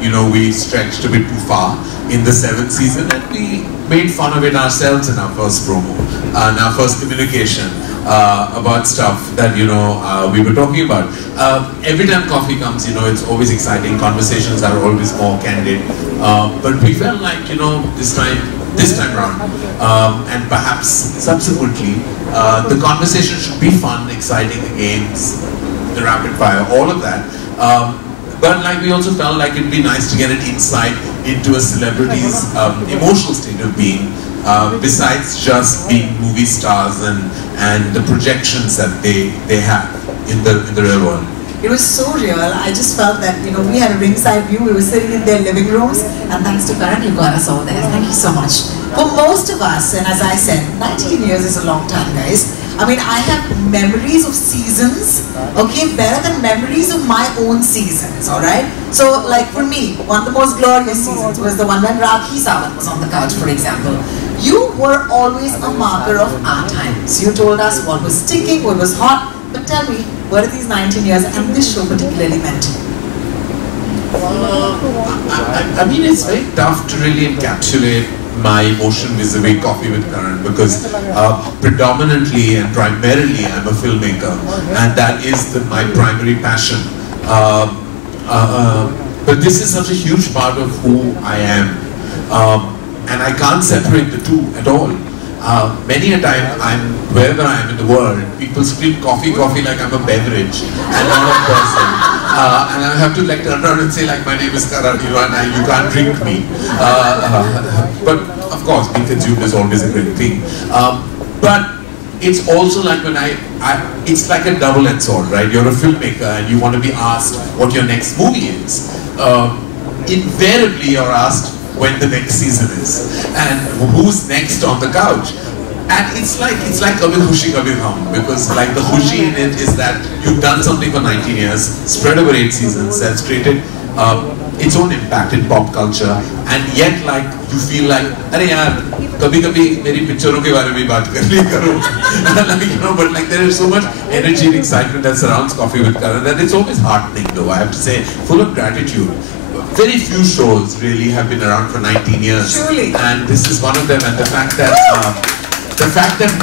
you know, we stretched a bit too far in the 7th season, and we made fun of it ourselves in our first promo, in our first communication about stuff that, you know, we were talking about. Every time coffee comes, you know, it's always exciting. Conversations are always more candid. But we felt like, you know, this time around, and perhaps subsequently, the conversation should be fun, exciting, the games, the rapid fire, all of that. But like we also felt like it'd be nice to get an insight into a celebrity's emotional state of being, besides just being movie stars and the projections that they have in the real world. It was so real. I just felt that, you know, we had a ringside view. We were sitting in their living rooms, and thanks to Karan, you got us all there. Thank you so much. For most of us, and as I said, 19 years is a long time, guys. I mean, I have memories of seasons, okay, better than memories of my own seasons, all right? So, like for me, one of the most glorious seasons was the one when Rakhi Sawant was on the couch, for example. You were always a marker of our times. You told us what was sticking, what was hot. But tell me, what are these 19 years and this show particularly meant to you? I mean, it's very tough to really encapsulate my emotion vis-a-vis Coffee with Karan, because predominantly and primarily I'm a filmmaker, and that is my primary passion. But this is such a huge part of who I am, and I can't separate the two at all. Many a time, wherever I am in the world, people scream coffee, coffee like I'm a beverage and not a person. And I have to like turn around and say like, my name is Karan, you know, and you can't drink me. But of course, being consumed is always a great thing. But it's also like when it's like a double-edged sword, right? You're a filmmaker and you want to be asked what your next movie is. Invariably, you're asked when the next season is and who's next on the couch. And it's like Kabhi Khushi Kabhi Gham, because like the khushi in it is that you've done something for 19 years, spread over 8 seasons, that's created its own impact in pop culture, and yet like you feel like, अरे यार, कभी-कभी मेरी पिक्चरों के बारे में बात कर लिया करो, like, you know, but like there is so much energy and excitement that surrounds Coffee with Karan that it's always heartening, though, I have to say, full of gratitude. Very few shows really have been around for 19 years, Truly. And this is one of them. And the fact that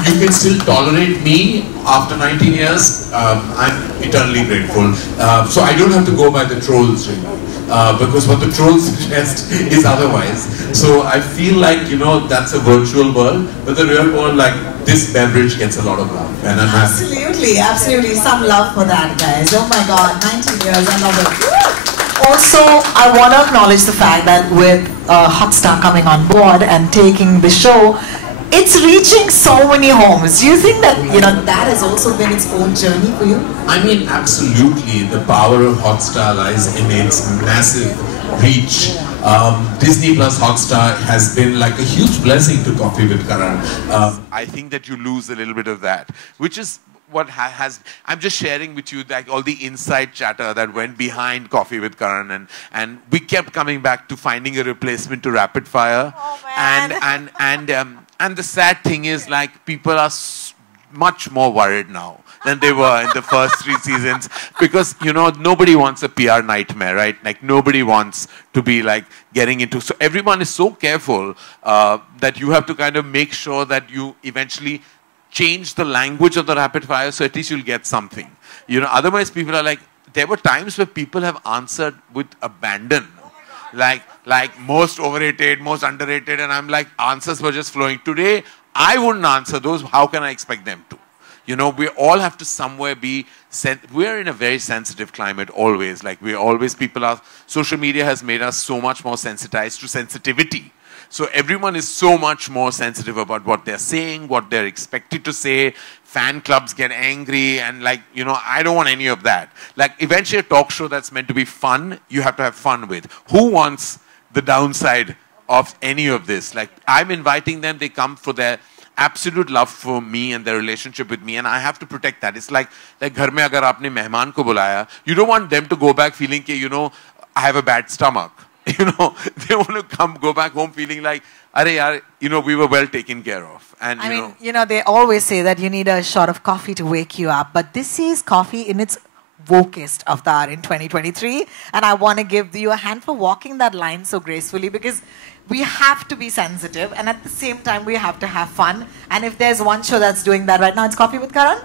you can still tolerate me after 19 years, I'm eternally grateful. So I don't have to go by the trolls, really, because what the trolls suggest is otherwise. So I feel like, you know, that's a virtual world, but the real world, like this beverage, gets a lot of love, and I'm absolutely, absolutely, some love for that, guys. Oh my God, 19 years, I love it. Also, I want to acknowledge the fact that with Hotstar coming on board and taking the show, it's reaching so many homes. Do you think that, you know, that has also been its own journey for you? I mean, absolutely. The power of Hotstar lies in its massive reach. Disney Plus Hotstar has been like a huge blessing to Coffee with Karan. I think that you lose a little bit of that, which is what I'm just sharing with you like all the inside chatter that went behind Coffee with Karan, and we kept coming back to finding a replacement to Rapid Fire. Oh, man. And the sad thing is, like, people are much more worried now than they were in the first 3 seasons, because, you know, nobody wants a PR nightmare, right? Like, nobody wants to be like getting into, so everyone is so careful that you have to kind of make sure that you eventually change the language of the rapid fire, so at least you'll get something. You know, otherwise people are like, there were times where people have answered with abandon. Like most overrated, most underrated, and I'm like, answers were just flowing. Today, I wouldn't answer those. How can I expect them to? You know, we all have to somewhere be, we're in a very sensitive climate always. Like social media has made us so much more sensitized to sensitivity. So everyone is so much more sensitive about what they're saying, what they're expected to say. Fan clubs get angry, and like, you know, I don't want any of that. Like, eventually a talk show that's meant to be fun, you have to have fun with. Who wants the downside of any of this? Like, I'm inviting them, they come for their absolute love for me and their relationship with me, and I have to protect that. It's like घर में अगर आपने मेहमान को बुलाया, you don't want them to go back feeling कि, you know, I have a bad stomach. You know, they want to go back home feeling like, "Arey yaar, you know, we were well taken care of." And you know, they always say that you need a shot of coffee to wake you up, but this is coffee in its wokest avatar in 2023. And I want to give you a hand for walking that line so gracefully, because we have to be sensitive and at the same time we have to have fun. And if there's one show that's doing that right now, it's Coffee with Karan.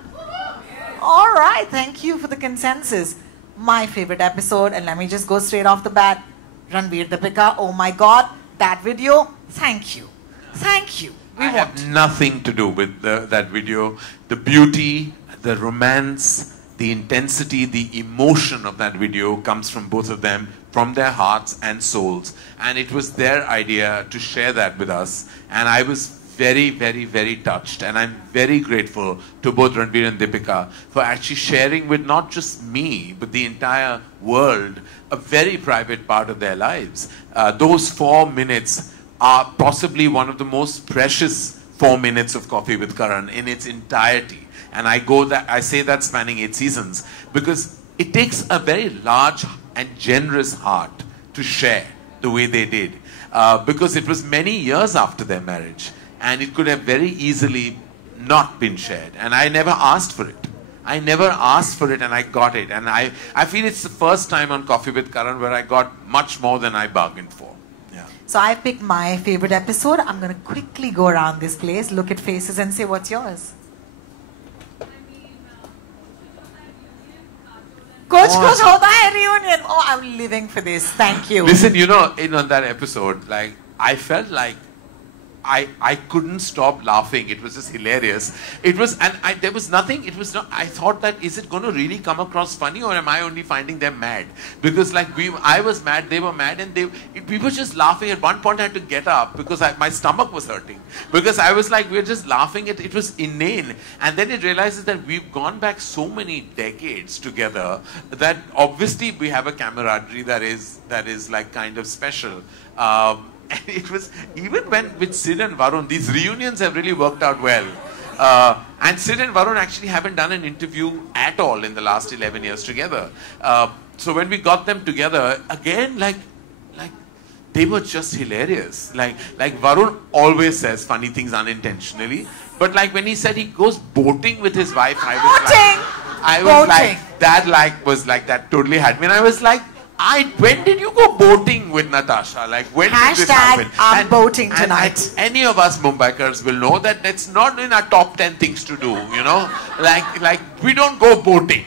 All right, thank you for the consensus. My favorite episode, and let me just go straight off the bat, Ranveer Deepika. Oh my God, that video. Thank you. Thank you. I have nothing to do with that video. The beauty, the romance, the intensity, the emotion of that video comes from both of them, from their hearts and souls. And it was their idea to share that with us. And I was very, very, very touched. And I'm very grateful to both Ranveer and Deepika for actually sharing with not just me, but the entire world, a very private part of their lives. Those 4 minutes are possibly one of the most precious 4 minutes of Coffee with Karan in its entirety. And I say that spanning 8 seasons, because it takes a very large and generous heart to share the way they did. Because it was many years after their marriage, and it could have very easily not been shared. And I never asked for it. I never asked for it, and I got it. And I feel it's the first time on Coffee with Karan where I got much more than I bargained for. Yeah. So I picked my favorite episode. I'm going to quickly go around this place, look at faces and say, what's yours? Kuch hota hai reunion. Oh, I'm living for this. Thank you. Listen, on that episode, like, I felt like I couldn't stop laughing. It was just hilarious. It was, and there was nothing, it was not, I thought that, is it going to really come across funny, or am I only finding them mad? Because like I was mad, they were mad, and we were just laughing. At one point I had to get up because my stomach was hurting. Because I was like, we were just laughing. It was inane. And then it realizes that we've gone back so many decades together that obviously we have a camaraderie that is like kind of special. And it was, even when with Sid and Varun, these reunions have really worked out well. And Sid and Varun actually haven't done an interview at all in the last 11 years together. So when we got them together, again, like they were just hilarious. Like Varun always says funny things unintentionally. But like when he said he goes boating with his wife, that totally had me. And I was like, when did you go boating with Natasha? Like, when did this happen? I'm boating tonight. And any of us Mumbaikars will know that that's not in our top 10 things to do, Like we don't go boating,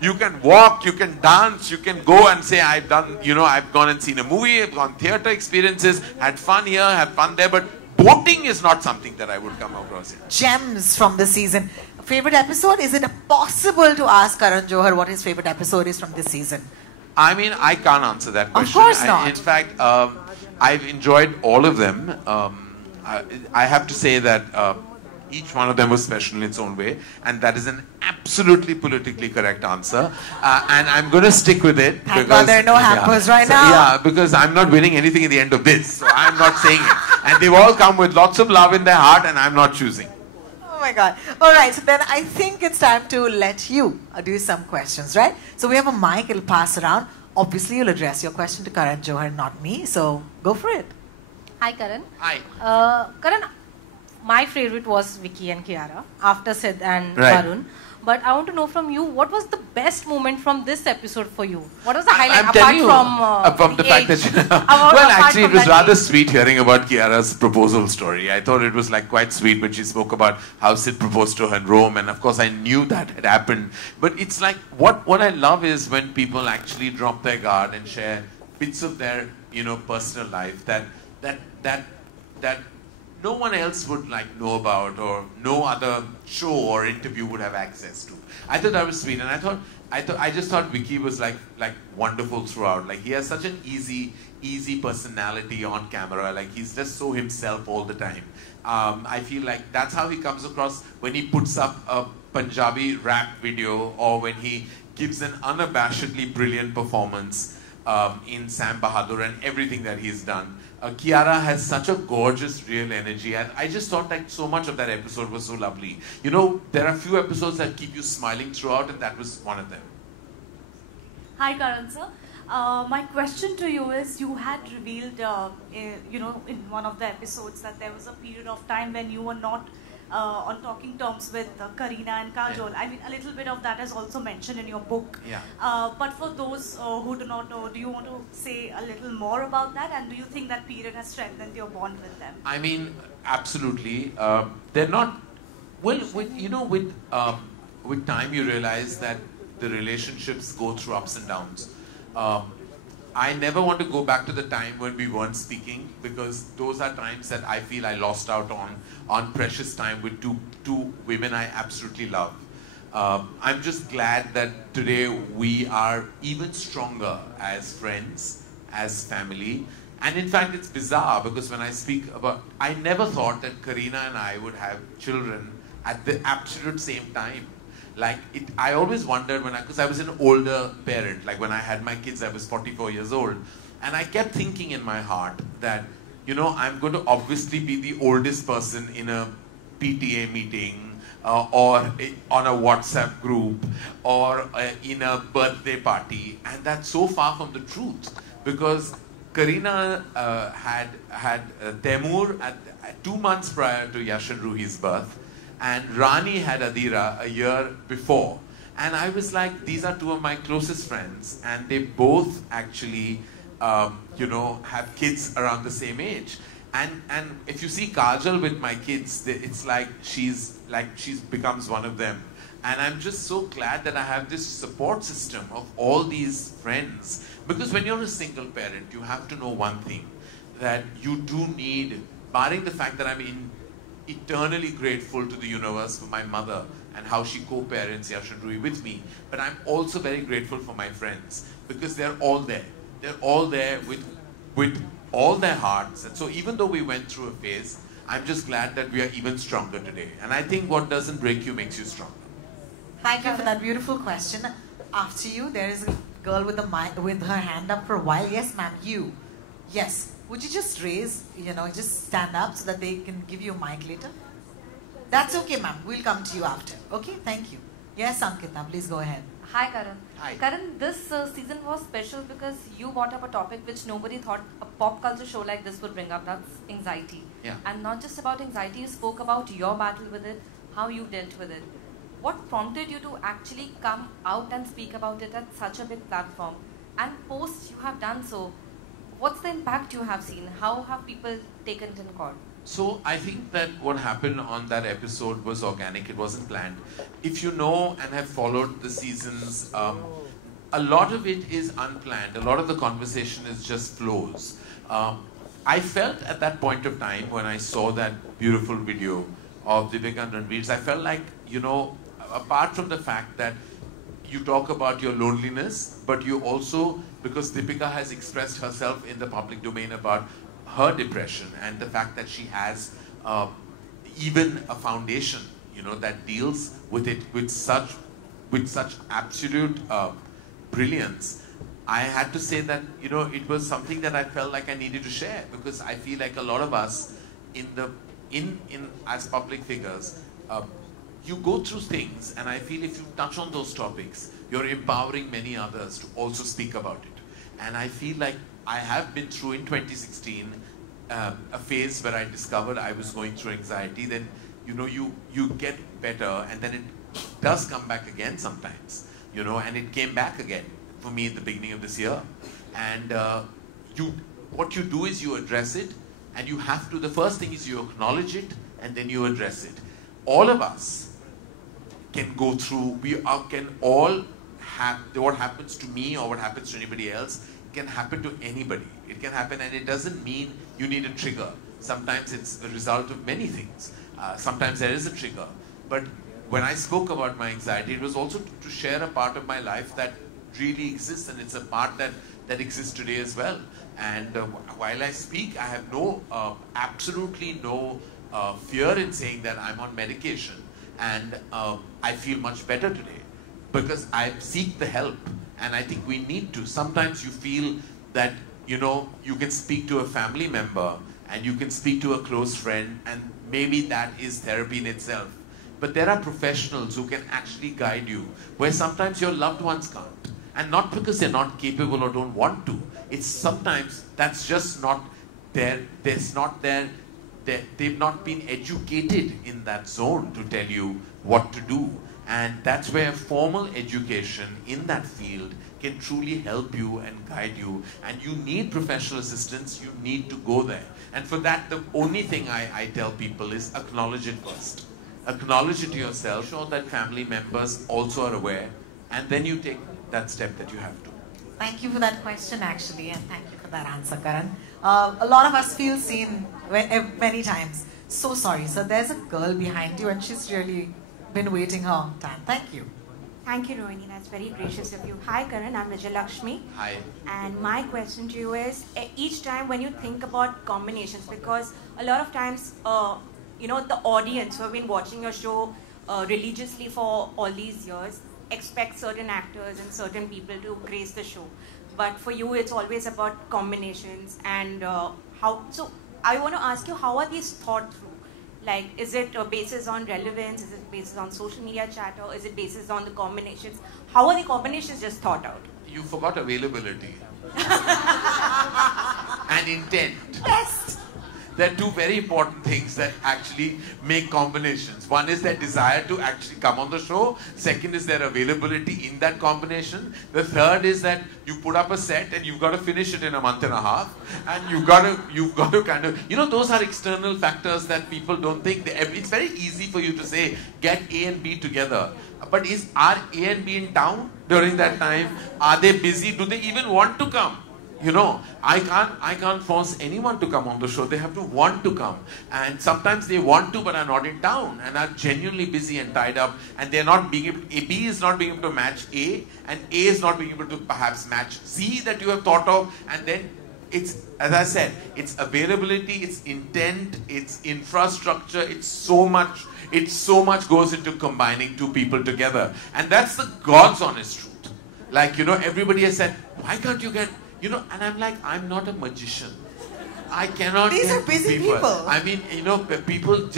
You can walk, you can dance, you can go and say, I've done, I've gone and seen a movie, I've gone theatre experiences, had fun here, had fun there, but boating is not something that I would come across here. Gems from the season. Favorite episode? Is it possible to ask Karan Johar what his favorite episode is from this season? I mean, I can't answer that question. Of course not. In fact, I've enjoyed all of them. I have to say that each one of them was special in its own way, and that is an absolutely politically correct answer. And I'm going to stick with it. Thank God there are no hampers right now. Yeah, because I'm not winning anything at the end of this, so I'm not saying it. And they've all come with lots of love in their heart, and I'm not choosing. Oh my God. All right, so then I think it's time to let you do some questions, right? So we have a mic, it'll pass around. Obviously, you'll address your question to Karan Johar, not me, so go for it. Hi, Karan. Hi. Karan, my favorite was Vicky and Kiara, after Sid and Varun. But I want to know from you, what was the best moment from this episode for you? What was the highlight, from the fact that well, actually, it was rather sweet hearing about Kiara's proposal story. I thought it was like quite sweet when she spoke about how Sid proposed to her in Rome, and of course I knew that had happened. But it's like, what I love is when people actually drop their guard and share bits of their personal life that no one else would know about, or no other show or interview would have access to. I thought that was sweet, and I just thought Vicky was like wonderful throughout. Like, he has such an easy personality on camera. Like, he's just so himself all the time. I feel like that's how he comes across when he puts up a Punjabi rap video, or when he gives an unabashedly brilliant performance in Sam Bahadur and everything that he's done. Kiara has such a gorgeous, real energy, and I just thought so much of that episode was so lovely. There are few episodes that keep you smiling throughout, and that was one of them. Hi, Karan sir. My question to you is, you had revealed, in one of the episodes, that there was a period of time when you were not on talking terms with Kareena and Kajol. I mean, a little bit of that is also mentioned in your book. But for those who do not know, do you want to say a little more about that? And do you think that period has strengthened your bond with them? I mean, absolutely. They're not. Well, with time you realize that the relationships go through ups and downs. I never want to go back to the time when we weren't speaking, because those are times that I feel I lost out on precious time with two women I absolutely love. I'm just glad that today we are even stronger as friends, as family. And in fact, it's bizarre because when I speak about, I never thought that Kareena and I would have children at the absolute same time. Like, I always wondered because I was an older parent, like when I had my kids, I was 44 years old. And I kept thinking in my heart that, I'm going to obviously be the oldest person in a PTA meeting or on a WhatsApp group or in a birthday party. And that's so far from the truth, because Kareena had Temur at 2 months prior to Yash and Ruhi's birth. And Rani had Adira a year before. And I was like, these are two of my closest friends. And they both actually, have kids around the same age. And if you see Kajal with my kids, it's like she's becomes one of them. And I'm just so glad that I have this support system of all these friends. Because when you're a single parent, you have to know one thing, that you do need, barring the fact that I'm eternally grateful to the universe for my mother and how she co-parents Yash and Ruhi with me. But I'm also very grateful for my friends, because they're all there. They're all there with all their hearts. And so even though we went through a phase, I'm just glad that we are even stronger today. And I think what doesn't break you makes you stronger. Thank you for that beautiful question. After you, there is a girl with her hand up for a while. Yes, ma'am, you. Yes. Would you just raise, just stand up so that they can give you a mic later? That's okay, ma'am. We'll come to you after. Okay, thank you. Yes, Ankita, please go ahead. Hi, Karan. Hi. Karan, this season was special because you brought up a topic which nobody thought a pop culture show like this would bring up. That's anxiety. Yeah. And not just about anxiety, you spoke about your battle with it, how you dealt with it. What prompted you to actually come out and speak about it at such a big platform? And post you have done so, what's the impact you have seen? How have people taken it in court? So I think that what happened on that episode was organic. It wasn't planned. If you know and have followed the seasons, a lot of it is unplanned. A lot of the conversation is just flows. I felt at that point of time when I saw that beautiful video of Deepika and Ranveer's, I felt like, apart from the fact that you talk about your loneliness, but you also, because Deepika has expressed herself in the public domain about her depression and the fact that she has even a foundation, that deals with it with such absolute brilliance. I had to say that, it was something that I felt like I needed to share, because I feel like a lot of us as public figures, you go through things, and I feel if you touch on those topics, you're empowering many others to also speak about it. And I feel like I have been through in 2016 a phase where I discovered I was going through anxiety. Then, you get better, and then it does come back again sometimes, and it came back again for me at the beginning of this year. And what you do is you address it, and you have to, the first thing is you acknowledge it, and then you address it. All of us can go through, can all have, what happens to me or what happens to anybody else can happen to anybody. It can happen, and it doesn't mean you need a trigger. Sometimes it's a result of many things. Sometimes there is a trigger. But when I spoke about my anxiety, it was also to share a part of my life that really exists, and it's a part that exists today as well. And while I speak, I have absolutely no fear in saying that I'm on medication, and I feel much better today because I seek the help, and I think we need to. Sometimes you feel that, you can speak to a family member and you can speak to a close friend, and maybe that is therapy in itself. But there are professionals who can actually guide you, where sometimes your loved ones can't. And not because they're not capable or don't want to. It's sometimes that's just not their they've not been educated in that zone to tell you what to do. And that's where formal education in that field can truly help you and guide you. And you need professional assistance, you need to go there. And for that, the only thing I tell people is acknowledge it first. Acknowledge it to yourself, show that family members also are aware, and then you take that step that you have to. Thank you for that question, actually, and thank you for that answer, Karan. A lot of us feel seen many times. So sorry. So there's a girl behind you, and she's really been waiting a long time. Thank you. Thank you, Rohini. That's very gracious of you. Hi, Karan. I'm Vijay Lakshmi. Hi. And my question to you is, each time when you think about combinations, because a lot of times, you know, the audience who have been watching your show religiously for all these years expect certain actors and certain people to grace the show. But for you, it's always about combinations and how. So I want to ask you, how are these thought through? Like, is it basis on relevance? Is it basis on social media chatter? Is it basis on the combinations? How are the combinations just thought out? You forgot availability. And intent. Best. There are two very important things that actually make combinations. One is their desire to actually come on the show. Second is their availability in that combination. The third is that you put up a set and you've got to finish it in a month and a half. And you've got to kind of, you know, those are external factors that people don't think. It's very easy for you to say, get A and B together. But are A and B in town during that time? Are they busy? Do they even want to come? You know, I can't force anyone to come on the show. They have to want to come. And sometimes they want to but are not in town and are genuinely busy and tied up, and they're not being able, B is not being able to match A, and A is not being able to perhaps match C that you have thought of. And then it's, as I said, it's availability, it's intent, it's infrastructure, it's so much goes into combining two people together. And that's the God's honest truth. Like, you know, everybody has said, why can't you get, you know, and I'm like, I'm not a magician. I cannot. These are busy people. I mean, you know, people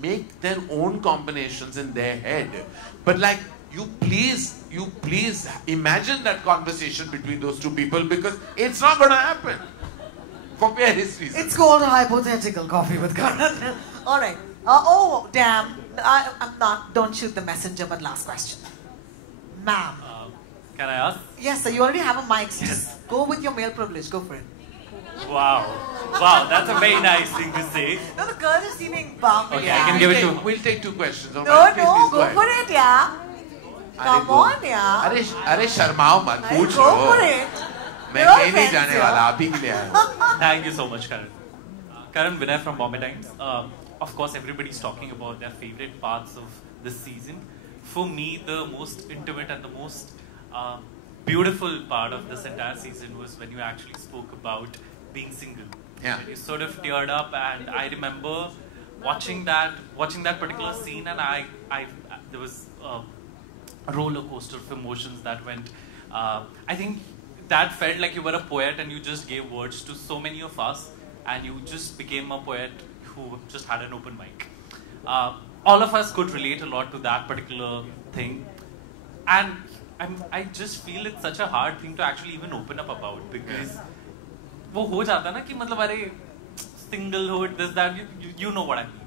make their own combinations in their head. But like, you please imagine that conversation between those two people, because it's not going to happen. For various reasons. It's called a hypothetical Coffee with Karan. All right. Oh, damn. I'm not. Don't shoot the messenger, but last question. Ma'am. Can I ask? Yes, sir. You already have a mic. So just go with your male privilege. Go for it. Wow. Wow, that's a very nice thing to say. No, the girl is seeming bummed. Okay, yeah. I can give it to... We'll take two questions. No, Please, go ahead. for it, yeah. Come on, yeah. अरे शर्माओ मत, पूछ Go low. for it. मैं कहीं नहीं जाने वाला, आप ही के लिए आया. Thank you so much, Karan. Karan, Vinay from Bombay Times. Of course, everybody's talking about their favorite parts of this season. For me, the most intimate and the most beautiful part of this entire season was when you actually spoke about being single. Yeah. And you sort of teared up, and I remember watching that particular scene, and there was a roller coaster of emotions that went. I think that felt like you were a poet and you just gave words to so many of us, and you just became a poet who just had an open mic. All of us could relate a lot to that particular thing, and I just feel it's such a hard thing to actually even open up about, because वो हो जाता ना कि मतलब अरे singlehood, this, that, you know what I mean.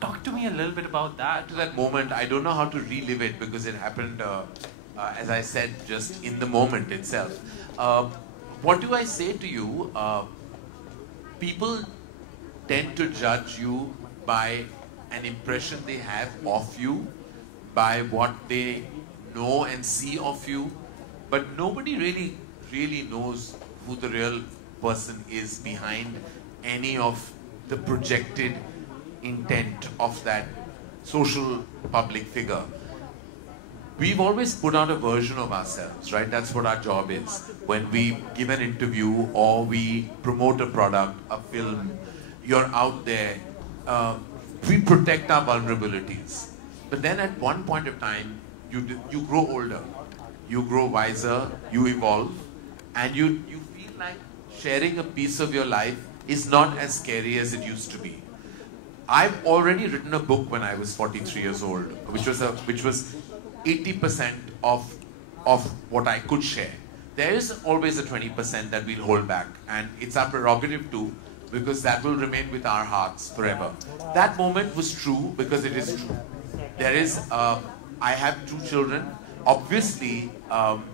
Talk to me a little bit about that. To that moment, I don't know how to relive it, because it happened, as I said, just in the moment itself. What do I say to you? People tend to judge you by an impression they have of you, by what they know and see of you, but nobody really knows who the real person is behind any of the projected intent of that social public figure. We've always put out a version of ourselves, right? That's what our job is. When we give an interview or we promote a product, a film, you're out there, we protect our vulnerabilities. But then at one point of time, you grow older, you grow wiser, you evolve, and you feel like sharing a piece of your life is not as scary as it used to be. I've already written a book when I was 43 years old, which was 80% of what I could share. There is always a 20% that we'll hold back, and it's our prerogative to because that will remain with our hearts forever. That moment was true because it is true. There is, I have 2 children. Obviously, I'm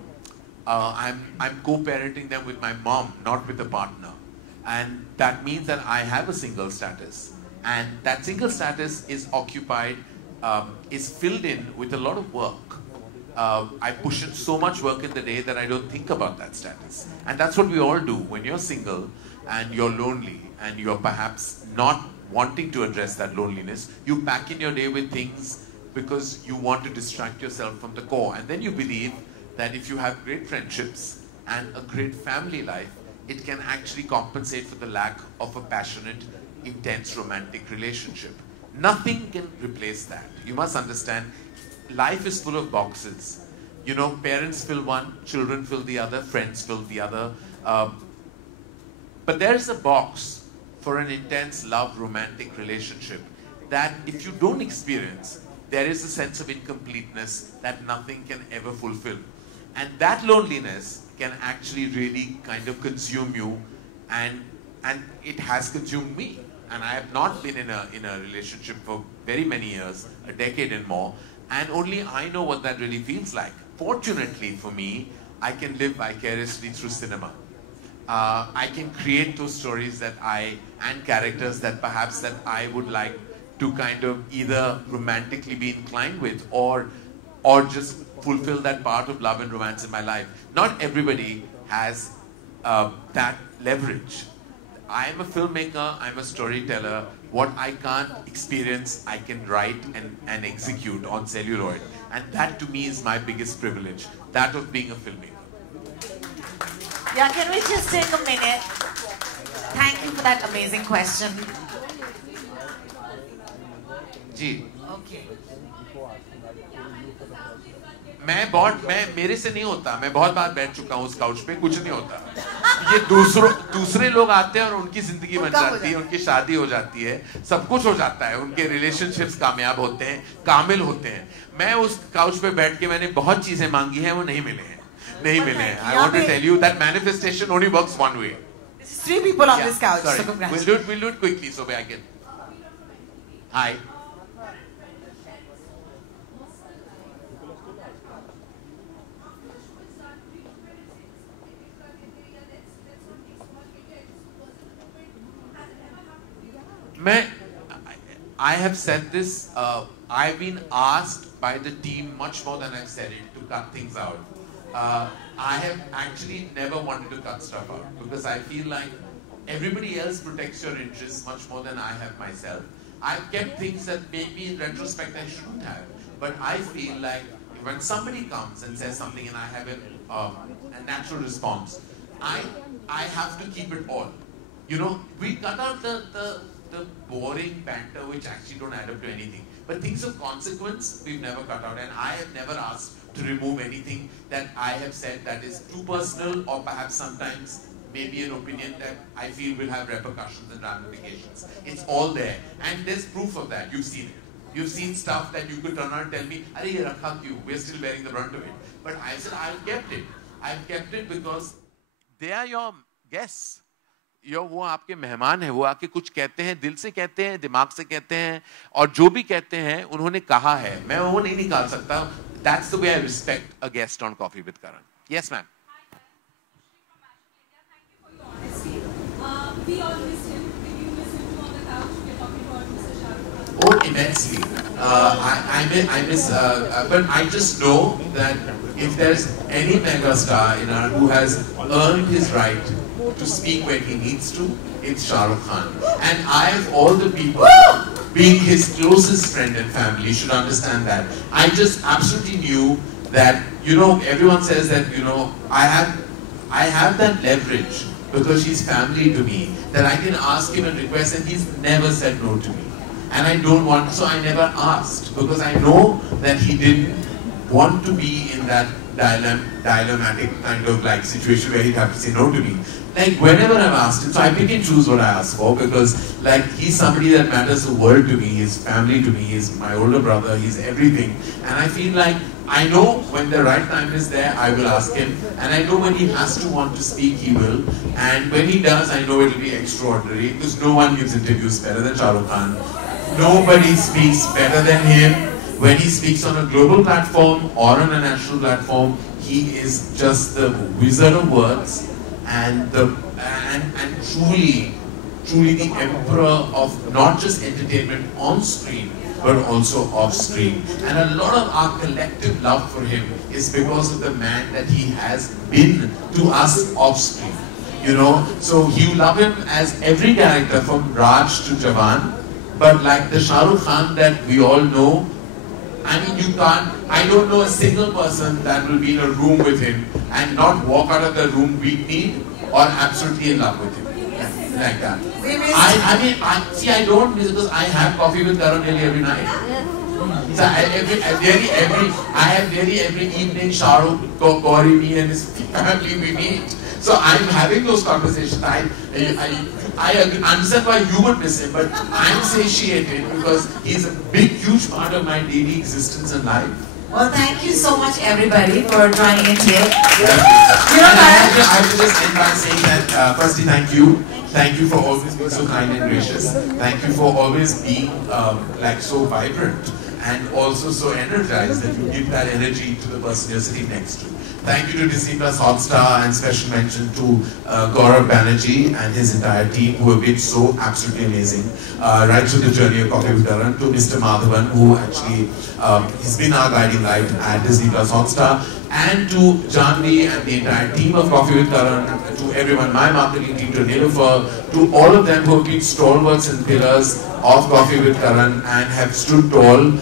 co-parenting them with my mom, not with a partner. And that means that I have a single status. And that single status is occupied, is filled in with a lot of work. I push in so much work in the day that I don't think about that status. And that's what we all do. When you're single and you're lonely and you're perhaps not wanting to address that loneliness, you pack in your day with things because you want to distract yourself from the core. And then you believe that if you have great friendships and a great family life, it can actually compensate for the lack of a passionate, intense romantic relationship. Nothing can replace that. You must understand, life is full of boxes. You know, parents fill one, children fill the other, friends fill the other. But there's a box for an intense love romantic relationship that if you don't experience, there is a sense of incompleteness that nothing can ever fulfill. And that loneliness can actually really kind of consume you, and it has consumed me. And I have not been in a relationship for very many years, a decade and more, and only I know what that really feels like. Fortunately for me, I can live vicariously through cinema. I can create those stories and characters that perhaps that I would like to kind of either romantically be inclined with or just fulfill that part of love and romance in my life. Not everybody has that leverage. I am a filmmaker, I'm a storyteller. What I can't experience, I can write and execute on celluloid. And that to me is my biggest privilege, that of being a filmmaker. Yeah, can we just take a minute? Thank you for that amazing question. Ji. Okay. मेरे से नहीं होता, मैं बहुत बार बैठ चुका हूँ उस काउच पे, कुछ नहीं होता. ये दूसरे लोग आते हैं और उनकी जिंदगी बन जाती है, उनकी शादी हो जाती है, सब कुछ हो जाता है, उनके रिलेशनशिप्स कामयाब होते हैं, कामिल होते हैं. मैं उस काउच पे बैठ के मैंने बहुत चीजें मांगी हैं, वो नहीं मिले हैं. I want to tell you that manifestation only works one way. 3 people on this couch. Sorry. So congratulations. We'll do it quickly so I can. Hi. I have said this, I've been asked by the team much more than I've said it to cut things out. I have actually never wanted to cut stuff out because I feel like everybody else protects your interests much more than I have myself. I've kept things that maybe in retrospect I shouldn't have, but I feel like when somebody comes and says something and I have a natural response, I have to keep it all. You know, we cut out the boring banter which actually don't add up to anything. But things of consequence, we've never cut out. And I have never asked to remove anything that I have said that is too personal or perhaps sometimes maybe an opinion that I feel will have repercussions and ramifications. It's all there. And there's proof of that. You've seen it. You've seen stuff that you could turn around and tell me, "Arey, ye rakha kyun? We're still bearing the brunt of it." But I said, I've kept it. I've kept it because they are your guests. वो आपके मेहमान हैं, वो आके कुछ कहते हैं, दिल से कहते हैं, दिमाग से कहते हैं, और जो भी कहते हैं उन्होंने कहा है, मैं वो नहीं निकाल सकता. That's the way I respect a guest on Coffee with Karan. Yes, ma'am. We all missed him. Did you miss him too on the couch? We're talking about Mr. Shah Rukh Khan. Oh, immensely. I miss, but I just know that if there's any megastar in our who has earned his right to speak when he needs to, it's Shah Rukh Khan. And I, of all the people, being his closest friend and family, should understand that. I just absolutely knew that, you know, everyone says that, you know, I have that leverage because he's family to me, that I can ask him and request, and he's never said no to me. And I don't want, so I never asked, because I know that he didn't want to be in that dilemmatic kind of like situation where he'd have to say no to me. Like whenever I've asked him, so I pick and choose what I ask for, because like he's somebody that matters the world to me, he's family to me, he's my older brother, he's everything. And I feel like I know when the right time is there, I will ask him, and I know when he has to want to speak, he will. And when he does, I know it will be extraordinary, because no one gives interviews better than Shah Rukh Khan. Nobody speaks better than him. When he speaks on a global platform or on a national platform, he is just the wizard of words and truly the emperor of not just entertainment on screen, but also off screen. And a lot of our collective love for him is because of the man that he has been to us off screen. You know, so you love him as every character from Raj to Jawan, but like the Shah Rukh Khan that we all know, I mean, you can't, I don't know a single person that will be in a room with him and not walk out of the room weak-kneed or absolutely in love with him. Like that. I don't, because I have coffee with Karan nearly every night. So I have nearly every evening, Shahrukh, Gauri, me and his family, we meet. So I'm having those conversations. I understand why you would miss him, but I'm satiated because he's a big, huge part of my daily existence and life. Well, thank you so much, everybody, for joining in today. I will just end by saying that, firstly, thank you. Thank you for always being so kind and gracious. Thank you for always being like so vibrant and also so energized that you give that energy to the person you're sitting next to. Thank you to Disney Plus Hotstar, and special mention to Gaurav Banerjee and his entire team who have been so absolutely amazing. Right through the journey of Koffee With Karan, to Mr. Madhavan, who actually he's been our guiding light at Disney Plus Hotstar, and to Janvi and the entire team of Koffee With Karan, to everyone, my marketing team, to Nilofer, to all of them who have been stalwarts and pillars of Koffee With Karan and have stood tall.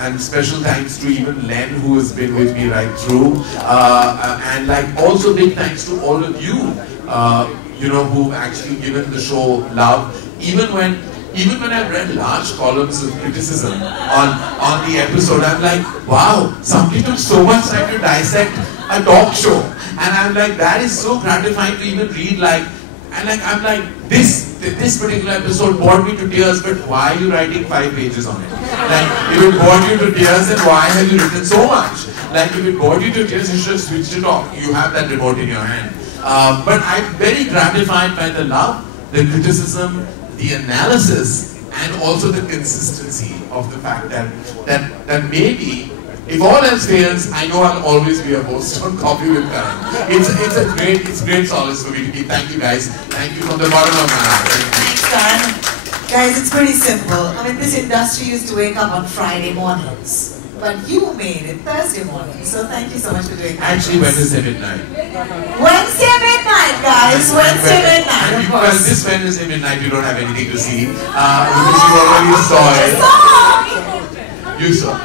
And special thanks to even Len, who has been with me right through, and like also big thanks to all of you, you know, who've actually given the show love. Even when I've read large columns of criticism on the episode, I'm like, wow, somebody took so much time to dissect a talk show, and I'm like, that is so gratifying to even read. Like, and like I'm like, this particular episode bored me to tears, but why are you writing 5 pages on it? Like, if it bored you to tears, then why have you written so much? Like, if it bored you to tears, you should have switched it off. You have that remote in your hand. But I'm very gratified by the love, the criticism, the analysis, and also the consistency of the fact that maybe, if all else fails, I know I'll always be a host on Koffee With Karan. It's great solace for me to be. Thank you guys. Thank you from the bottom of my heart. Thanks, Karan. Guys, it's pretty simple. I mean, this industry used to wake up on Friday mornings, but you made it Thursday morning. So thank you so much for doing that. Actually, Wednesday midnight. Wednesday midnight, guys. Wednesday midnight, of course. Well, this Wednesday midnight, you don't have anything to see because you already saw it. You saw.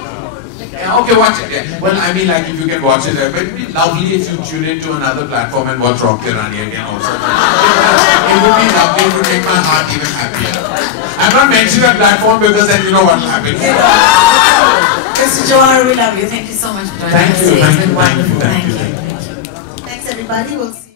Okay, watch it. Yeah. Well, I mean, like, if you can watch it, but it would be lovely if you tune into another platform and watch Rock Kirani again also. It would be lovely. It would make my heart even happier. I'm not mentioning a platform because then you know what will happen. Mr. Johar, we love you. Thank you so much for joining us. Thank you. It's been wonderful. Thank you. Thanks, everybody. We'll see you.